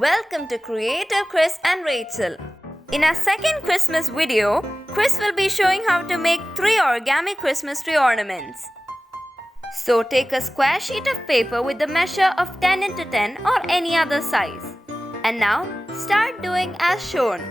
Welcome to Creative Chris and Rachel. In our second Christmas video, Chris will be showing how to make 3 origami Christmas tree ornaments. So take a square sheet of paper with the measure of 10 into 10 or any other size. And now start doing as shown.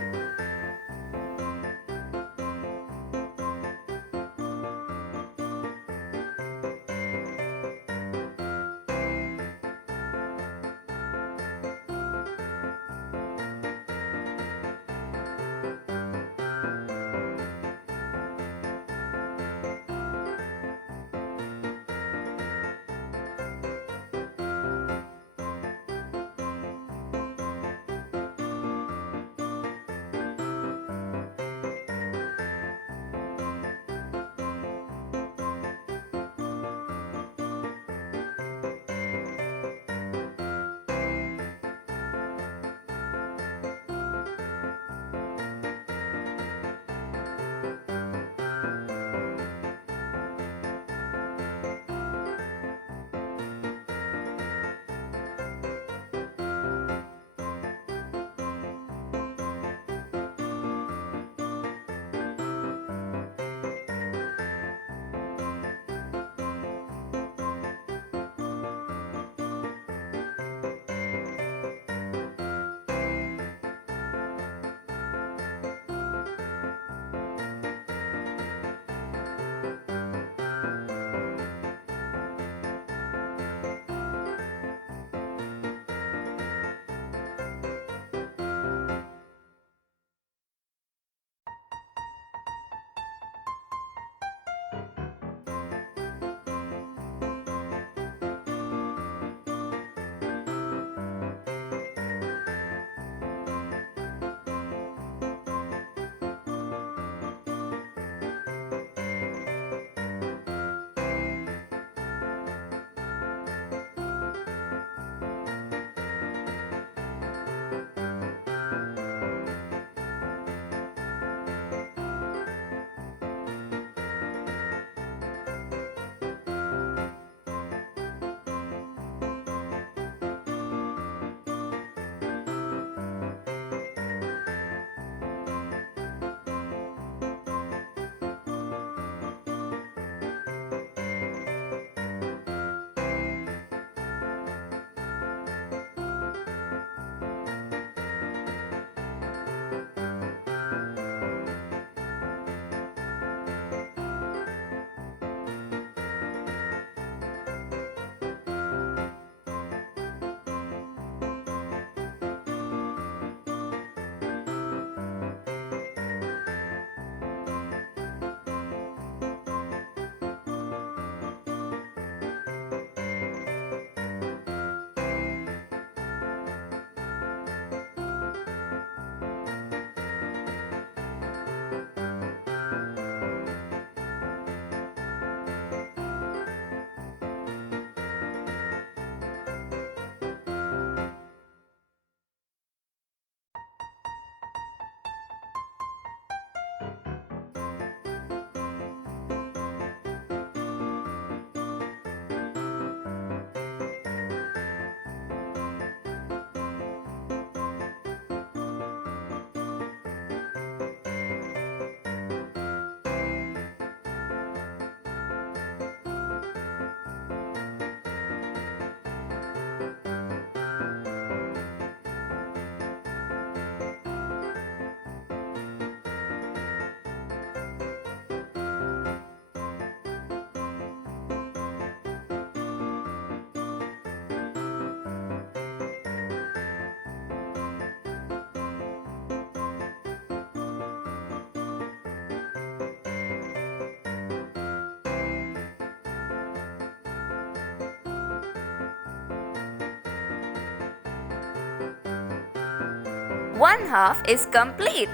One half is complete.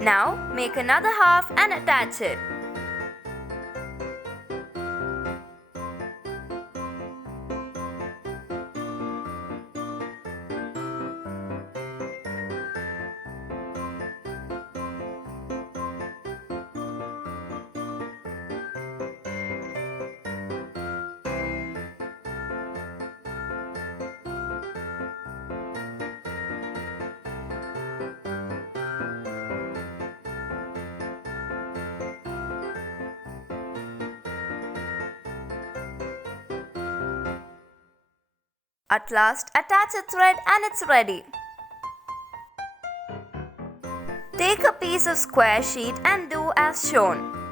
Now make another half and attach it. At last, attach a thread and it's ready. Take a piece of square sheet and do as shown.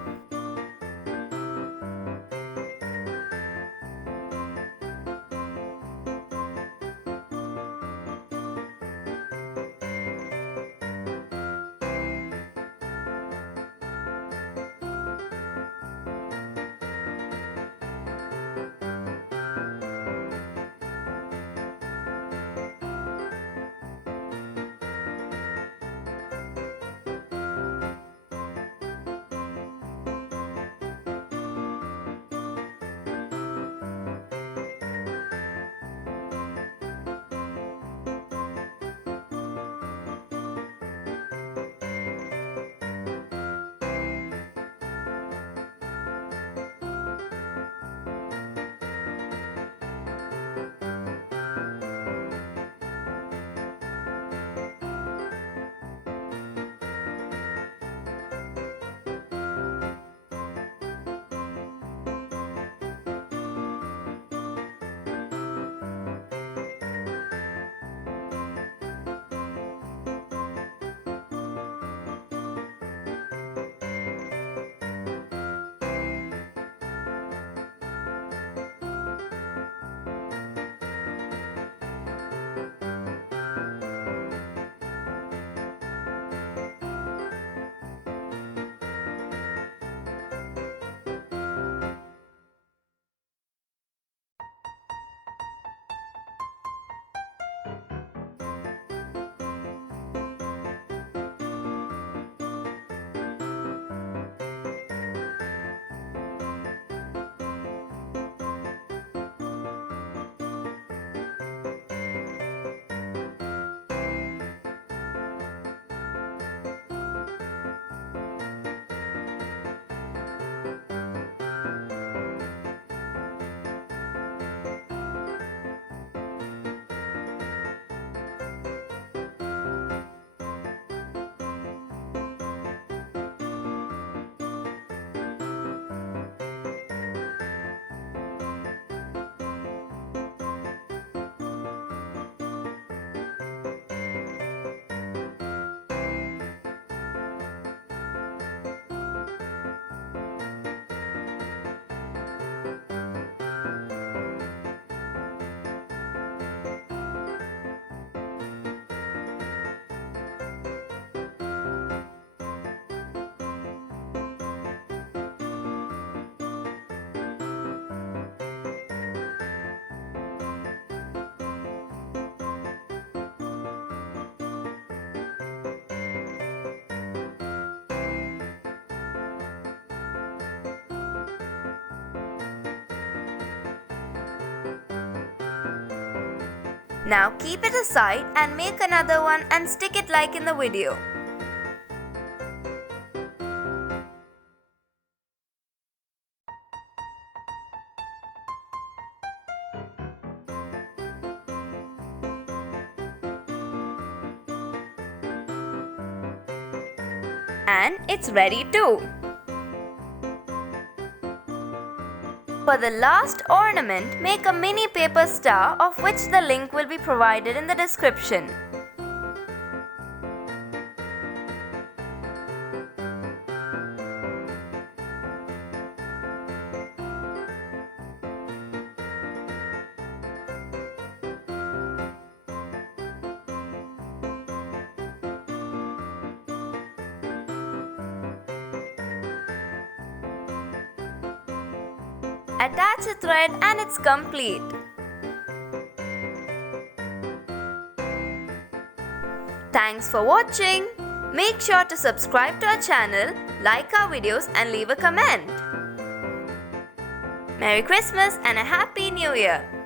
Now keep it aside and make another one and stick it like in the video. And it's ready too. For the last ornament, make a mini paper star of which the link will be provided in the description. Attach a thread and it's complete. Thanks for watching. Make sure to subscribe to our channel, like our videos and leave a comment. Merry Christmas and a Happy New Year!